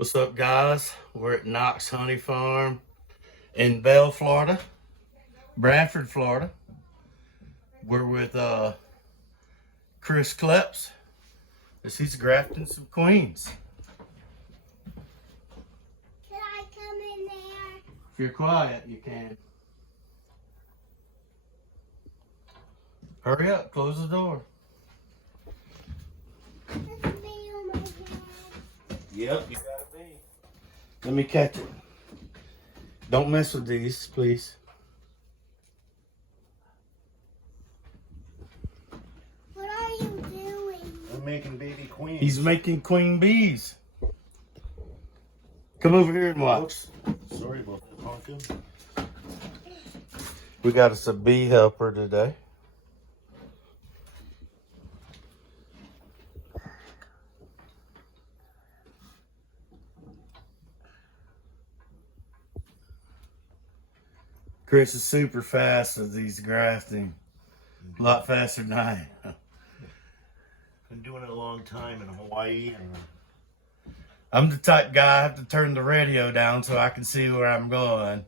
What's up, guys? We're at Knox Honey Farm in Bell, Florida, Bradford, Florida. We're with Chris Kleps as he's grafting some queens. Can I come in there? If you're quiet, you can. Hurry up, close the door. There's a bee on my head. Yep, you gotta be. Let me catch it. Don't mess with these, please. What are you doing? I'm making baby queens. He's making queen bees. Come over here and watch. Sorry about that, pumpkin. We got us a bee helper today. Chris is super fast as he's grafting. A lot faster than I am. Been doing it a long time in Hawaii, and I'm the type guy I have to turn the radio down so I can see where I'm going.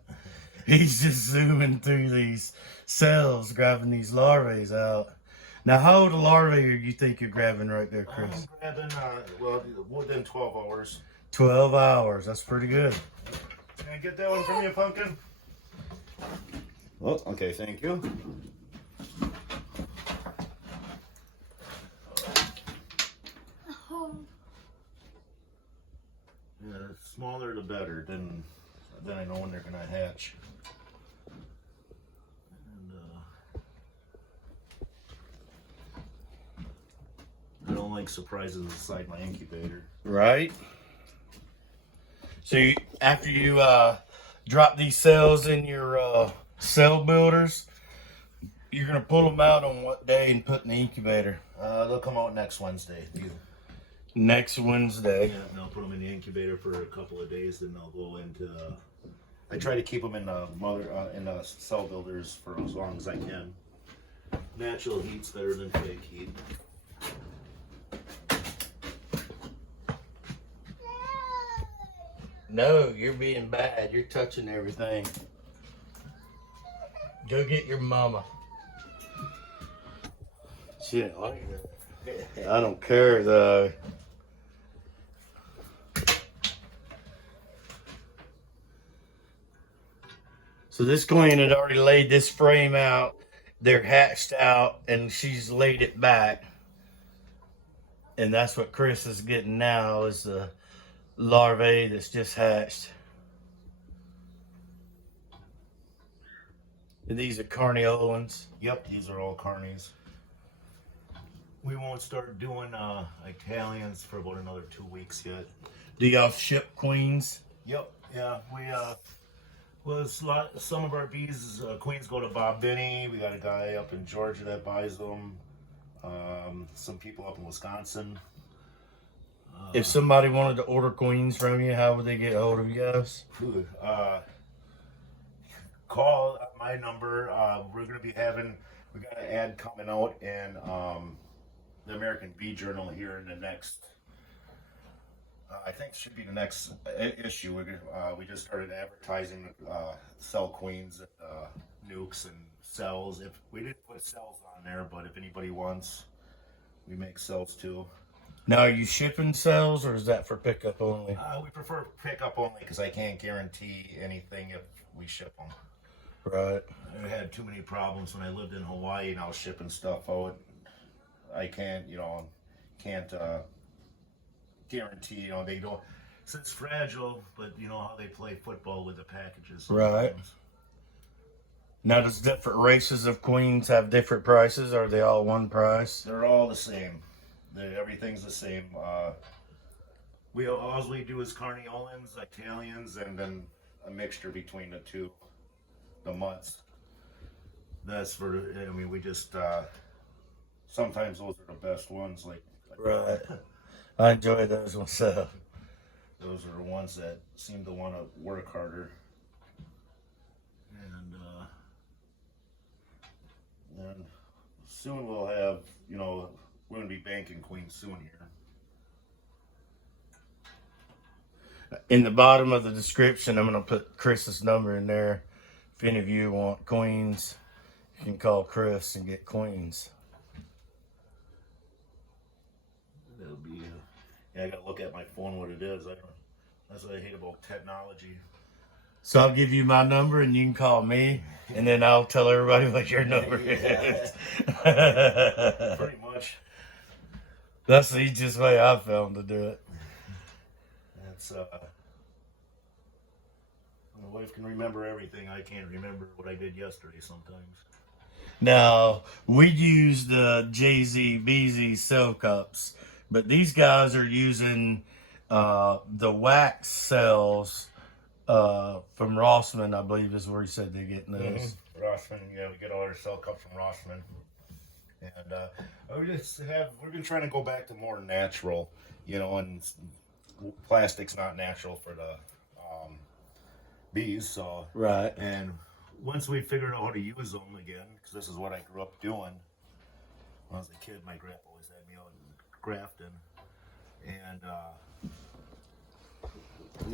He's just zooming through these cells, grabbing these larvae out. Now, how old a larvae do you think you're grabbing right there, Chris? I'm grabbing, within 12 hours. 12 hours. That's pretty good. Can I get that one from you, pumpkin? Oh, okay, thank you. Oh, Yeah, the smaller the better. Then I know when they're gonna hatch. And I don't like surprises inside my incubator. Right? So after you drop these cells in your cell builders, you're going to pull them out on what day and put in the incubator? They'll come out next Wednesday. Next Wednesday. Yeah, and I'll put them in the incubator for a couple of days, then they'll go into. I try to keep them in the cell builders for as long as I can. Natural heat's better than fake heat. No, you're being bad. You're touching everything. Go get your mama. She didn't like that. I don't care though. So this queen had already laid this frame out. They're hatched out and she's laid it back. And that's what Chris is getting now is the larvae that's just hatched. And these are carniolans. Yep, these are all carnies. We won't start doing Italians for about another 2 weeks yet. Do y'all ship queens? Yep, yeah, some of our bees, queens go to Bob Binney. We got a guy up in Georgia that buys them. Some people up in Wisconsin. If somebody wanted to order queens from you, how would they get a hold of you guys? Call my number. We're going to be we got an ad coming out in the American Bee Journal here in the next, I think it should be the next issue. We just started advertising cell queens at nukes and cells. If we didn't put cells on there, but if anybody wants, we make cells too. Now, are you shipping cells or is that for pickup only? We prefer pickup only because I can't guarantee anything if we ship them. Right. I had too many problems when I lived in Hawaii and I was shipping stuff out. I can't guarantee, they don't, it's fragile, but you know how they play football with the packages. Right. Sometimes. Now, does different races of queens have different prices? Or are they all one price? They're all the same. Everything's the same. All we do is carniolans, Italians, and then a mixture between the two, the mutts. That's we just, sometimes those are the best ones. Right. I enjoy those myself. Those are the ones that seem to want to work harder. And soon we'll have, we're going to be banking queens soon here. In the bottom of the description, I'm going to put Chris's number in there. If any of you want queens, you can call Chris and get queens. That'll be. Yeah, I gotta look at my phone what it is. That's what I hate about technology. So I'll give you my number and you can call me, and then I'll tell everybody what your number is. Pretty much. That's the easiest way I've found to do it. That's my wife can remember everything. I can't remember what I did yesterday sometimes. Now, we use the JZ BZ cell cups, but these guys are using the wax cells from Rossman, I believe is where he said they're getting those. Rossman, yeah, we get all our cell cups from Rossman. And we've been trying to go back to more natural, and plastic's not natural for the bees, so. Right. And once we figured out how to use them again, because this is what I grew up doing. When I was a kid, my grandpa always had me out grafting. And,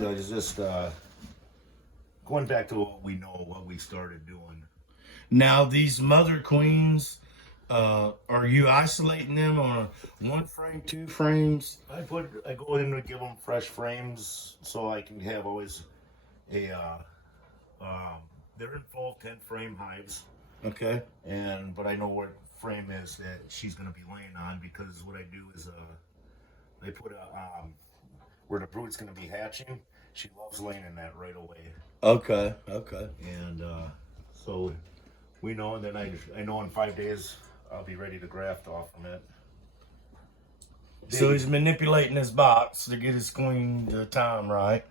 it's just going back to what we know, what we started doing. Now, these mother queens, are you isolating them on one frame, two frames? I go in to give them fresh frames so I can have always a, they're in full 10 frame hives. Okay. But I know what frame is that she's going to be laying on, because what I do is I put where the brood's going to be hatching. She loves laying in that right away. Okay. And so we know, and then I know in 5 days I'll be ready to graft off from it. So he's manipulating his box to get his queen the time right.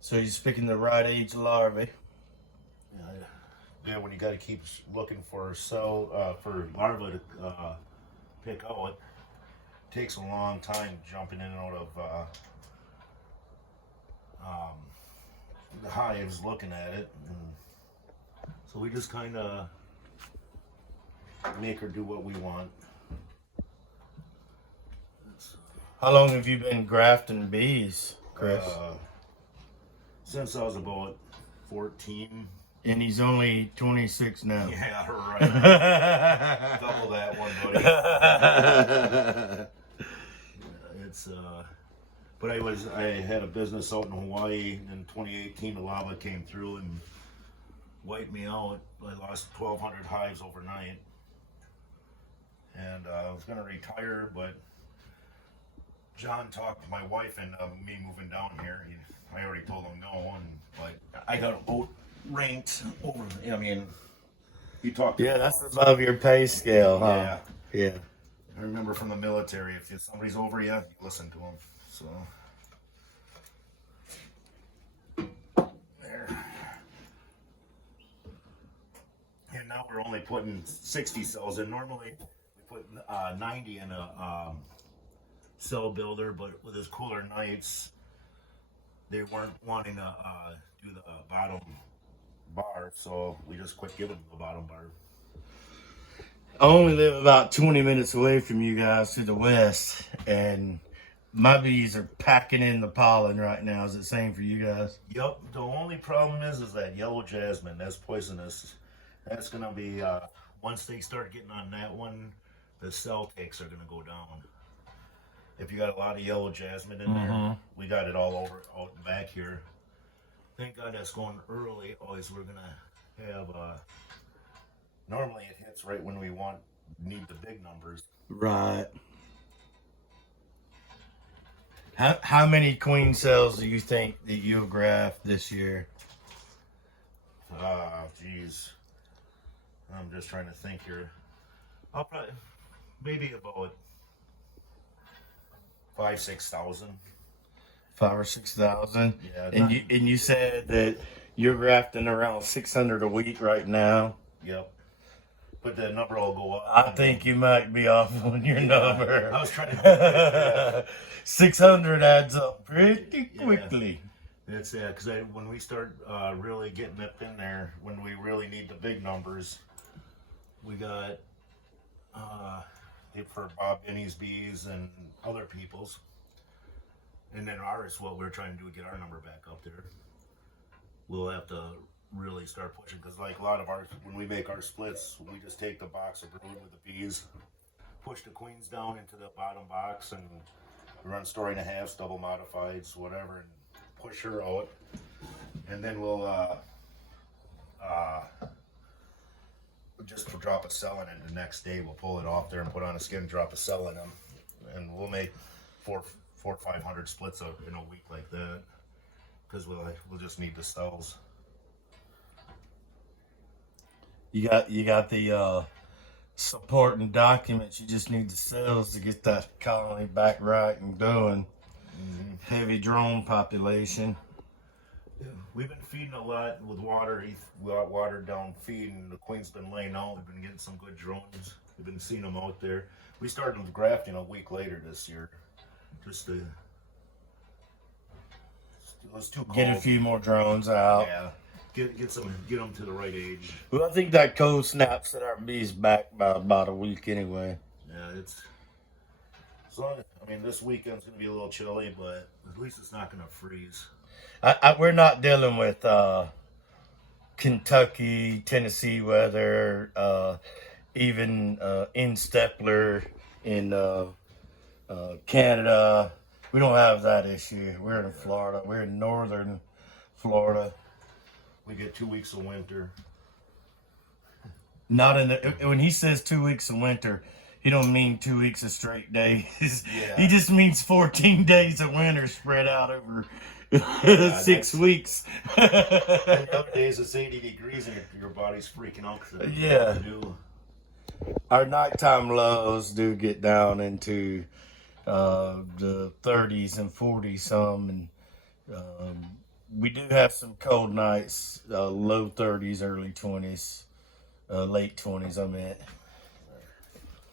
So he's picking the right age larvae. Yeah, when you got to keep looking for for larvae to pick out, it takes a long time jumping in and out of the hives, looking at it. And so we just kind of make her do what we want. How long have you been grafting bees, Chris? Since I was about 14. And he's only 26 now. Yeah, right. Double that one, buddy. But I had a business out in Hawaii in 2018. The lava came through and wiped me out. I lost 1,200 hives overnight. And I was going to retire, but John talked to my wife and me moving down here. I already told him no, but I got outranked over. I mean, he talked. Yeah, that's above your pay scale, huh? Yeah. I remember from the military, if somebody's over you, you listen to them. So there. And now we're only putting 60 cells in. Normally we put 90 in a cell builder, but with his cooler nights, they weren't wanting to do the bottom bar, so we just quit giving them the bottom bar. I only live about 20 minutes away from you guys to the west, and my bees are packing in the pollen right now. Is it the same for you guys? Yep. The only problem is that yellow jasmine. That's poisonous. That's gonna be once they start getting on that one, the cell takes are gonna go down. If you got a lot of yellow jasmine in there, we got it all over out and back here. Thank God that's going early. Always we're gonna have. Normally it hits right when we need the big numbers. Right. How many queen cells do you think that you'll graft this year? Geez. I'm just trying to think here. I'll probably maybe about 5,000-6,000. 5,000 or 6,000. Yeah. And you said that you're grafting around 600 a week right now. Yep. But the number will go up. I think you might be off on your number. I was trying to. 600 adds up pretty quickly. It's because when we start really getting up in there, when we really need the big numbers, we got for Bob Benny's bees and other people's. And then ours, what we're trying to do is get our number back up there. We'll have to really start pushing because, like a lot of ours, when we make our splits, we just take the box of brood with the bees, push the queens down into the bottom box, and run story and a half, double modifieds, whatever, and push her out. And then we'll just drop a cell in it the next day. We'll pull it off there and put on a skin, drop a cell in them, and we'll make 400 or 500 splits in a week like that. Because we'll just need the cells. You got the supporting documents. You just need the cells to get that colony back right and going. Mm-hmm. Heavy drone population. Yeah. We've been feeding a lot with water. We got watered down feeding. The queen's been laying out. We've been getting some good drones. We've been seeing them out there. We started with grafting a week later this year. Just to... It was too cold. Get a few more drones out. Yeah. Get them to the right age. Well, I think that cold snap set our bees back by about a week anyway. Yeah, it's... So, I mean, this weekend's going to be a little chilly, but at least it's not going to freeze. We're not dealing with Kentucky, Tennessee weather, even in Stepler in Canada. We don't have that issue. We're in Florida. We're in northern Florida. We get 2 weeks of winter. Not in the, when he says 2 weeks of winter, he don't mean 2 weeks of straight days. Yeah. He just means 14 days of winter spread out over 6 weeks. And the other days it's 80 degrees and your body's freaking out. Yeah. Our nighttime lows do get down into the 30s and 40s some, and we do have some cold nights, low 30s, early 20s, late 20s. I meant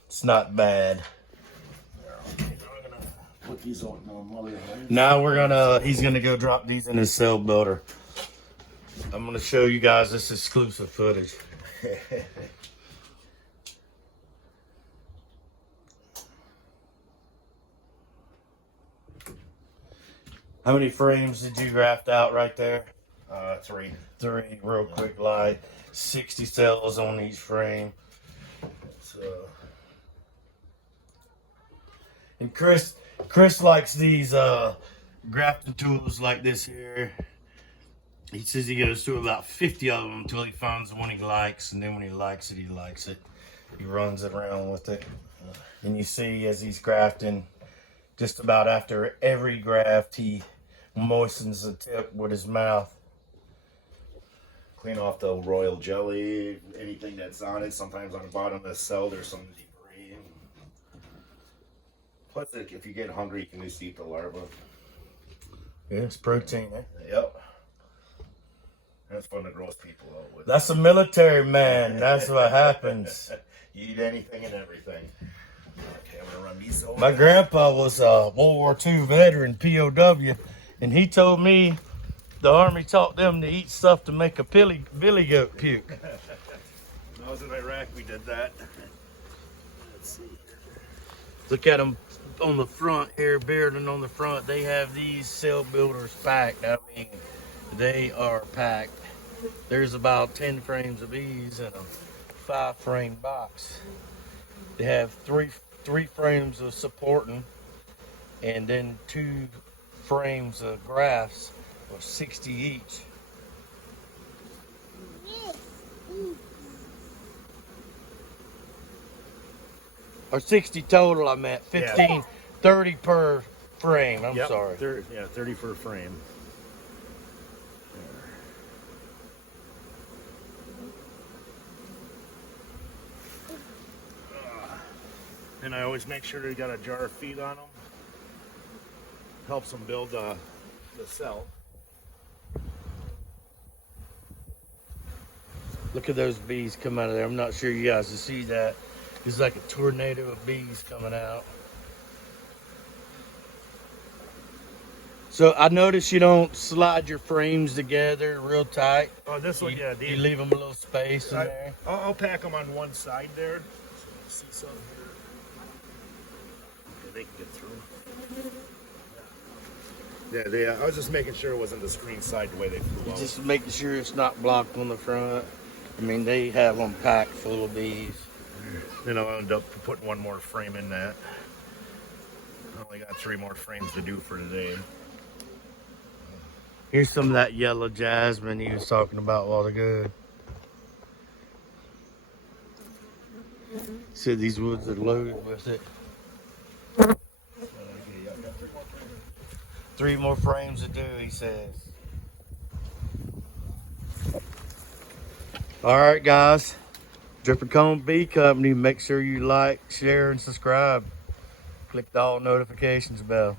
it's not bad. Put these on mother. Now he's gonna go drop these in his cell builder. I'm gonna show you guys this exclusive footage. How many frames did you graft out right there? 3. 3, real quick, like 60 cells on each frame. So, and Chris likes these grafting tools like this here. He says he goes through about 50 of them until he finds the one he likes, and then when he likes it, he likes it. He runs it around with it. And you see as he's grafting, just about after every graft, he moistens the tip with his mouth. Clean off the royal jelly, anything that's on it. Sometimes on the bottom of the cell, there's some debris. Plus, if you get hungry, you can just eat the larva. Yeah, it's protein, eh? Yep. That's fun to gross people out with. That's a military man. That's what happens. You eat anything and everything. Okay, I'm gonna run these over. My grandpa was a World War II veteran, POW, and he told me the Army taught them to eat stuff to make a billy goat puke. When I was in Iraq, we did that. Let's see. Look at them on the front here, bearding on the front. They have these cell builders packed. I mean, they are packed. There's about 10 frames of bees in a 5-frame box. They have three frames of supporting, and then 2 frames of grafts, or 60 each. Or 60 total, I meant. 15, yeah. 30 per frame. I'm sorry. 30 per frame. And I always make sure they got a jar of feed on them. Helps them build the cell. Look at those bees come out of there. I'm not sure you guys can see that. It's like a tornado of bees coming out. So I notice you don't slide your frames together real tight. Oh, this one, yeah. You leave them a little space in there. I'll pack them on one side there. See some here. Okay, they can get through. Yeah, I was just making sure it wasn't the screen side the way they flew out. Just making sure it's not blocked on the front. I mean, they have them packed full of bees. Then I'll end up putting one more frame in that. I only got 3 more frames to do for today. Here's some of that yellow jasmine he was talking about a while ago. Said these woods are loaded with it. 3 more frames to do, he says. All right, guys. Drip and Cone Bee Company. Make sure you like, share, and subscribe. Click the all notifications bell.